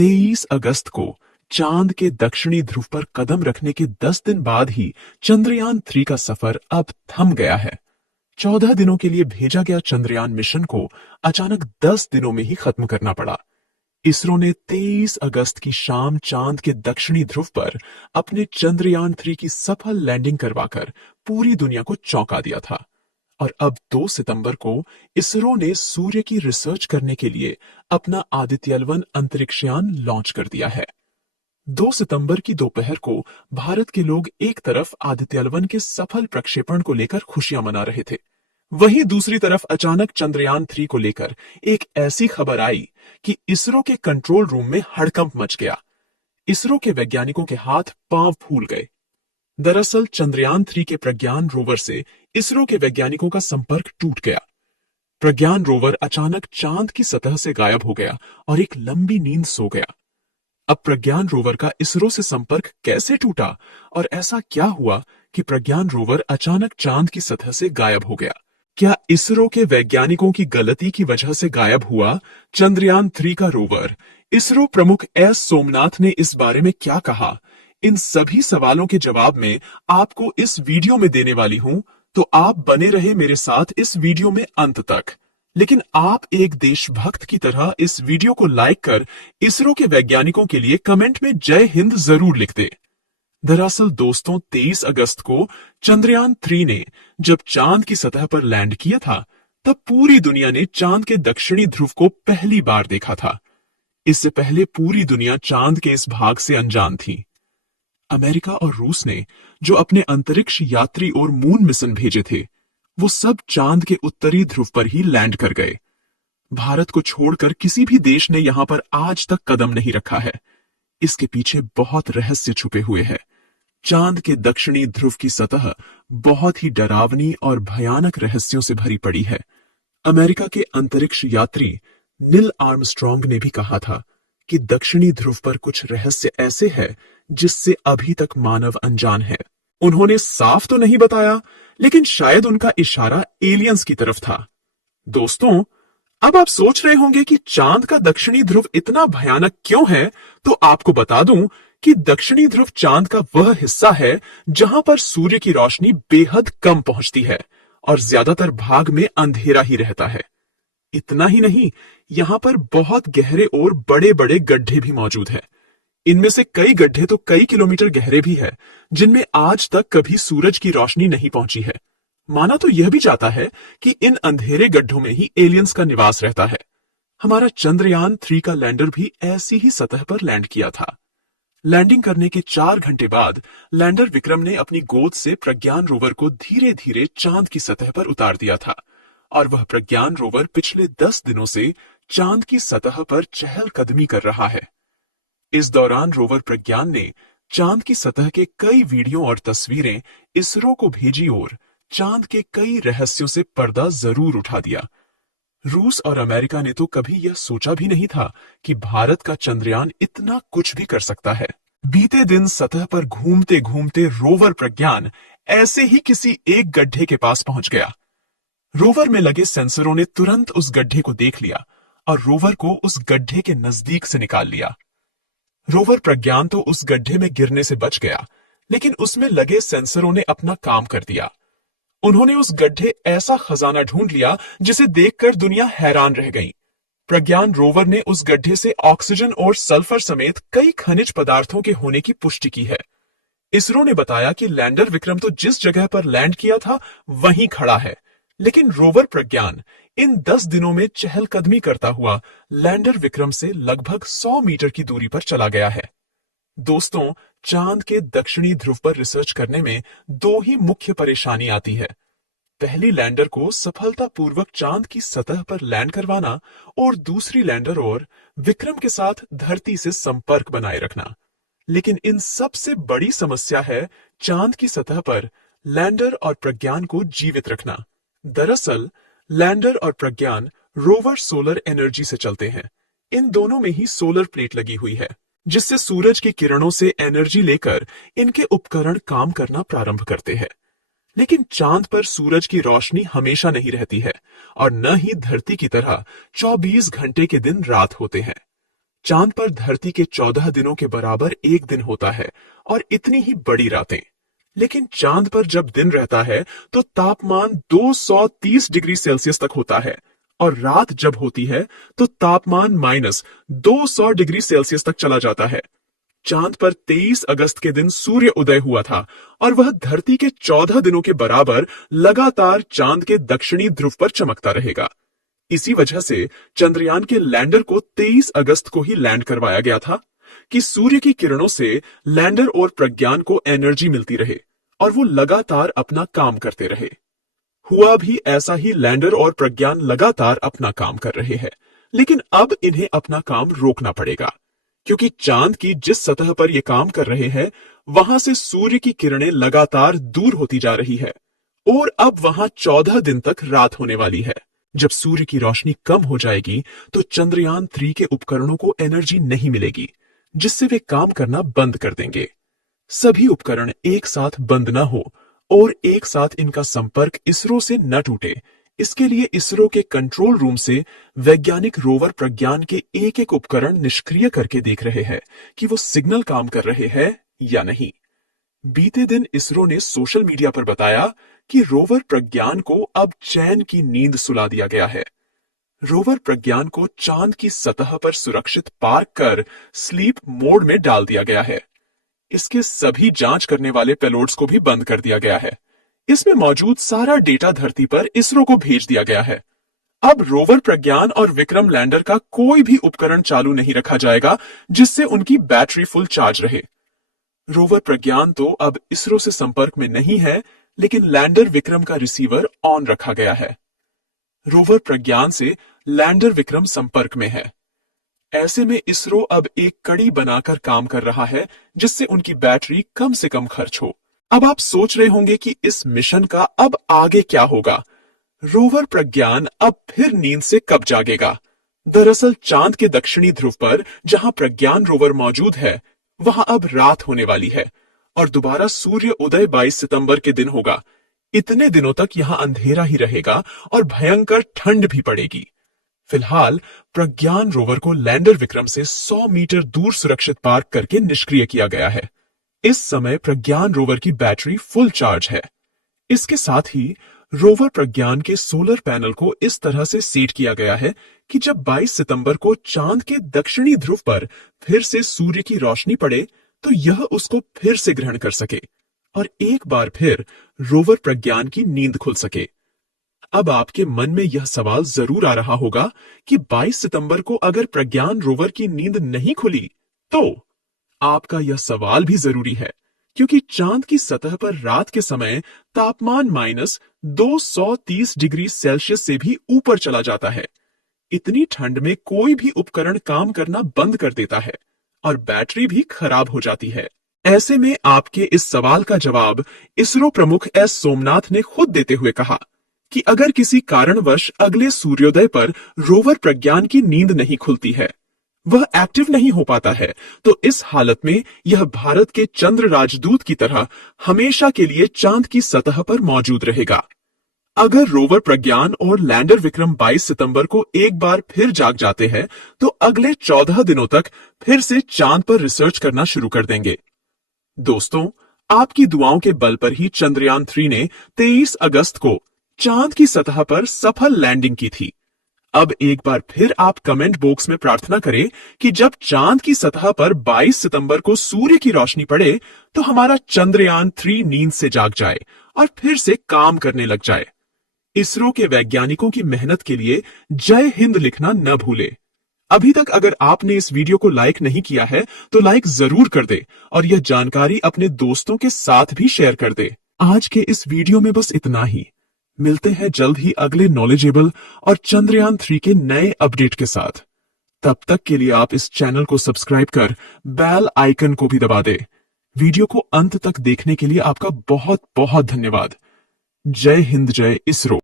23 अगस्त को चांद के दक्षिणी ध्रुव पर कदम रखने के 10 दिन बाद ही चंद्रयान-3 का सफर अब थम गया है। 14 दिनों के लिए भेजा गया चंद्रयान मिशन को अचानक 10 दिनों में ही खत्म करना पड़ा। इसरो ने 23 अगस्त की शाम चांद के दक्षिणी ध्रुव पर अपने चंद्रयान-3 की सफल लैंडिंग करवाकर पूरी दुनिया को चौंका दिया था। और अब 2 सितंबर को इसरो ने सूर्य की रिसर्च करने के लिए अपना आदित्यवन अंतरिक्षयान लॉन्च कर दिया है। 2 सितंबर की दोपहर को भारत के लोग एक तरफ आदित्यवन के सफल प्रक्षेपण को लेकर खुशियां मना रहे थे, वहीं दूसरी तरफ अचानक चंद्रयान-3 को लेकर एक ऐसी खबर आई कि इसरो के कंट्रोल रूम में हड़कंप मच गया। इसरो के वैज्ञानिकों के हाथ पांव फूल गए। दरअसल चंद्रयान-3 के प्रज्ञान रोवर से इसरो के वैज्ञानिकों का संपर्क टूट गया। प्रज्ञान रोवर अचानक चांद की सतह से गायब हो गया और एक लंबी नींद सो गया। अब प्रज्ञान रोवर का इसरो से संपर्क कैसे टूटा और ऐसा क्या हुआ कि प्रज्ञान रोवर अचानक चांद की सतह से गायब हो गया? क्या इसरो के वैज्ञानिकों की गलती की वजह से गायब हुआ चंद्रयान-3 का रोवर? इसरो प्रमुख एस सोमनाथ ने इस बारे में क्या कहा? इन सभी सवालों के जवाब में आपको इस वीडियो में देने वाली हूं, तो आप बने रहे मेरे साथ इस वीडियो में अंत तक। लेकिन आप एक देशभक्त की तरह इस वीडियो को लाइक कर इसरो के वैज्ञानिकों के लिए कमेंट में जय हिंद जरूर लिख दे। दरअसल दोस्तों, 23 अगस्त को चंद्रयान-3 ने जब चांद की सतह पर लैंड किया था, तब पूरी दुनिया ने चांद के दक्षिणी ध्रुव को पहली बार देखा था। इससे पहले पूरी दुनिया चांद के इस भाग से अनजान थी। अमेरिका और रूस ने जो अपने अंतरिक्ष यात्री और मून मिशन भेजे थे, वो सब चांद के उत्तरी ध्रुव पर ही लैंड कर गए। भारत को छोड़कर किसी भी देश ने यहां पर आज तक कदम नहीं रखा है। इसके पीछे बहुत रहस्य छुपे हुए हैं। चांद के दक्षिणी ध्रुव की सतह बहुत ही डरावनी और भयानक रहस्यों से भरी पड़ी है। अमेरिका के अंतरिक्ष यात्री नील आर्मस्ट्रॉन्ग ने भी कहा था कि दक्षिणी ध्रुव पर कुछ रहस्य ऐसे हैं जिससे अभी तक मानव अनजान है। उन्होंने साफ तो नहीं बताया, लेकिन शायद उनका इशारा एलियंस की तरफ था। दोस्तों, अब आप सोच रहे होंगे कि चांद का दक्षिणी ध्रुव इतना भयानक क्यों है, तो आपको बता दूं कि दक्षिणी ध्रुव चांद का वह हिस्सा है जहां पर सूर्य की रोशनी बेहद कम पहुंचती है और ज्यादातर भाग में अंधेरा ही रहता है। इतना ही नहीं, यहां पर बहुत गहरे और बड़े बड़े गड्ढे भी मौजूद हैं। इनमें से कई गड्ढे तो कई किलोमीटर गहरे भी है, जिनमें आज तक कभी सूरज की रोशनी नहीं पहुंची है। माना तो यह भी जाता है कि इन अंधेरे गड्ढों में ही एलियंस का निवास रहता है। हमारा चंद्रयान-3 का लैंडर भी ऐसी ही सतह पर लैंड किया था। लैंडिंग करने के 4 घंटे बाद लैंडर विक्रम ने अपनी गोद से प्रज्ञान रोवर को धीरे धीरे चांद की सतह पर उतार दिया था, और वह प्रज्ञान रोवर पिछले 10 दिनों से चांद की सतह पर चहलकदमी कर रहा है। इस दौरान रोवर प्रज्ञान ने चांद की सतह के कई वीडियो और तस्वीरें इसरो को भेजी और चांद के कई रहस्यों से पर्दा जरूर उठा दिया। रूस और अमेरिका ने तो कभी यह सोचा भी नहीं था कि भारत का चंद्रयान इतना कुछ भी कर सकता है। बीते दिन सतह पर घूमते घूमते रोवर प्रज्ञान ऐसे ही किसी एक गड्ढे के पास पहुंच गया। रोवर में लगे सेंसरों ने तुरंत उस गड्ढे को देख लिया और रोवर को उस गड्ढे के नजदीक से निकाल लिया। रोवर प्रज्ञान तो उस गड्ढे में गिरने से बच गया, लेकिन उसमें लगे सेंसरों ने अपना काम कर दिया। उन्होंने उस गड्ढे ऐसा खजाना ढूंढ लिया जिसे देखकर दुनिया हैरान रह गई। प्रज्ञान रोवर ने उस गड्ढे से ऑक्सीजन और सल्फर समेत कई खनिज पदार्थों के होने की पुष्टि की है। इसरो ने बताया कि लैंडर विक्रम तो जिस जगह पर लैंड किया था वहीं खड़ा है, लेकिन रोवर प्रज्ञान इन 10 दिनों में चहलकदमी करता हुआ लैंडर विक्रम से लगभग 100 मीटर की दूरी पर चला गया है। दोस्तों, चांद के दक्षिणी ध्रुव पर रिसर्च करने में 2 ही मुख्य परेशानी आती है। पहली, लैंडर को सफलतापूर्वक चांद की सतह पर लैंड करवाना, और दूसरी, लैंडर और विक्रम के साथ धरती से संपर्क बनाए रखना। लेकिन इन सबसे बड़ी समस्या है चांद की सतह पर लैंडर और प्रज्ञान को जीवित रखना। दरअसल लैंडर और प्रज्ञान रोवर सोलर एनर्जी से चलते हैं। इन दोनों में ही सोलर प्लेट लगी हुई है, जिससे सूरज की किरणों से एनर्जी लेकर इनके उपकरण काम करना प्रारंभ करते हैं। लेकिन चांद पर सूरज की रोशनी हमेशा नहीं रहती है, और न ही धरती की तरह 24 घंटे के दिन रात होते हैं। चांद पर धरती के 14 दिनों के बराबर एक दिन होता है और इतनी ही बड़ी रातें। लेकिन चांद पर जब दिन रहता है तो तापमान 230 डिग्री सेल्सियस तक होता है और रात जब होती है तो तापमान -200 डिग्री सेल्सियस तक चला जाता है। चांद पर 23 अगस्त के दिन सूर्य उदय हुआ था और वह धरती के 14 दिनों के बराबर लगातार चांद के दक्षिणी ध्रुव पर चमकता रहेगा। इसी वजह से चंद्रयान के लैंडर को 23 अगस्त को ही लैंड करवाया गया था कि सूर्य की किरणों से लैंडर और प्रज्ञान को एनर्जी मिलती रहे और वो लगातार अपना काम करते रहे। हुआ भी ऐसा ही, लैंडर और प्रज्ञान लगातार अपना काम कर रहे हैं, लेकिन अब इन्हें अपना काम रोकना पड़ेगा क्योंकि चांद की जिस सतह पर ये काम कर रहे हैं वहां से सूर्य की किरणें लगातार दूर होती जा रही है और अब वहां 14 दिन तक रात होने वाली है। जब सूर्य की रोशनी कम हो जाएगी तो चंद्रयान 3 के उपकरणों को एनर्जी नहीं मिलेगी, जिससे वे काम करना बंद कर देंगे। सभी उपकरण एक साथ बंद न हो और एक साथ इनका संपर्क इसरो से न टूटे, इसके लिए इसरो के कंट्रोल रूम से वैज्ञानिक रोवर प्रज्ञान के एक एक उपकरण निष्क्रिय करके देख रहे हैं कि वो सिग्नल काम कर रहे हैं या नहीं। बीते दिन इसरो ने सोशल मीडिया पर बताया कि रोवर प्रज्ञान को अब चैन की नींद सुला दिया गया है। रोवर प्रज्ञान को चांद की सतह पर सुरक्षित पार्क कर स्लीप मोड में डाल दिया गया है। इसके सभी जांच करने वाले पेलोड्स को भी बंद कर दिया गया है। इसमें मौजूद सारा डेटा धरती पर इसरो को भेज दिया गया है। अब रोवर प्रज्ञान और विक्रम लैंडर का कोई भी उपकरण चालू नहीं रखा जाएगा जिससे उनकी बैटरी फुल चार्ज रहे। रोवर प्रज्ञान तो अब इसरो से संपर्क में नहीं है, लेकिन लैंडर विक्रम का रिसीवर ऑन रखा गया है। रोवर प्रज्ञान से लैंडर विक्रम संपर्क में है। ऐसे में इसरो अब एक कड़ी बनाकर काम कर रहा है जिससे उनकी बैटरी कम से कम खर्च हो। अब आप सोच रहे होंगे कि इस मिशन का अब आगे क्या होगा। रोवर प्रज्ञान अब फिर नींद से कब जागेगा। दरअसल चांद के दक्षिणी ध्रुव पर जहां प्रज्ञान रोवर मौजूद है वहां अब रात होने वाली है और दोबारा सूर्य उदय 22 सितंबर के दिन होगा। इतने दिनों तक यहां अंधेरा ही रहेगा और भयंकर ठंड भी पड़ेगी। फिलहाल प्रज्ञान रोवर को लैंडर विक्रम से 100 मीटर दूर सुरक्षित पार्क करके निष्क्रिय किया गया है। इस समय प्रज्ञान रोवर की बैटरी फुल चार्ज है। इसके साथ ही रोवर प्रज्ञान के सोलर पैनल को इस तरह से सेट किया गया है कि जब 22 सितंबर को चांद के दक्षिणी ध्रुव पर फिर से सूर्य की रोशनी पड़े तो यह उसको फिर से ग्रहण कर सके और एक बार फिर रोवर प्रज्ञान की नींद खुल सके। अब आपके मन में यह सवाल जरूर आ रहा होगा कि 22 सितंबर को अगर प्रज्ञान रोवर की नींद नहीं खुली तो आपका यह सवाल भी जरूरी है, क्योंकि चांद की सतह पर रात के समय तापमान -230 डिग्री सेल्सियस से भी ऊपर चला जाता है। इतनी ठंड में कोई भी उपकरण काम करना बंद कर देता है और बैटरी भी खराब हो जाती है। ऐसे में आपके इस सवाल का जवाब इसरो प्रमुख एस सोमनाथ ने खुद देते हुए कहा कि अगर किसी कारणवश अगले सूर्योदय पर रोवर प्रज्ञान की नींद नहीं खुलती है, वह एक्टिव नहीं हो पाता है, तो इस हालत में यह भारत के चंद्र राजदूत की तरह हमेशा के लिए चांद की सतह पर मौजूद रहेगा। अगर रोवर प्रज्ञान और लैंडर विक्रम 22 सितंबर को एक बार फिर जाग जाते हैं तो अगले 14 दिनों तक फिर से चांद पर रिसर्च करना शुरू कर देंगे। दोस्तों, आपकी दुआओं के बल पर ही चंद्रयान 3 ने 23 अगस्त को चांद की सतह पर सफल लैंडिंग की थी। अब एक बार फिर आप कमेंट बॉक्स में प्रार्थना करें कि जब चांद की सतह पर 22 सितंबर को सूर्य की रोशनी पड़े तो हमारा चंद्रयान 3 नींद से जाग जाए और फिर से काम करने लग जाए। इसरो के वैज्ञानिकों की मेहनत के लिए जय हिंद लिखना न भूले। अभी तक अगर आपने इस वीडियो को लाइक नहीं किया है तो लाइक जरूर कर दे और यह जानकारी अपने दोस्तों के साथ भी शेयर कर दे। आज के इस वीडियो में बस इतना ही। मिलते हैं जल्द ही अगले नॉलेजेबल और चंद्रयान 3 के नए अपडेट के साथ। तब तक के लिए आप इस चैनल को सब्सक्राइब कर बेल आइकन को भी दबा दे। वीडियो को अंत तक देखने के लिए आपका बहुत बहुत धन्यवाद। जय हिंद, जय इसरो।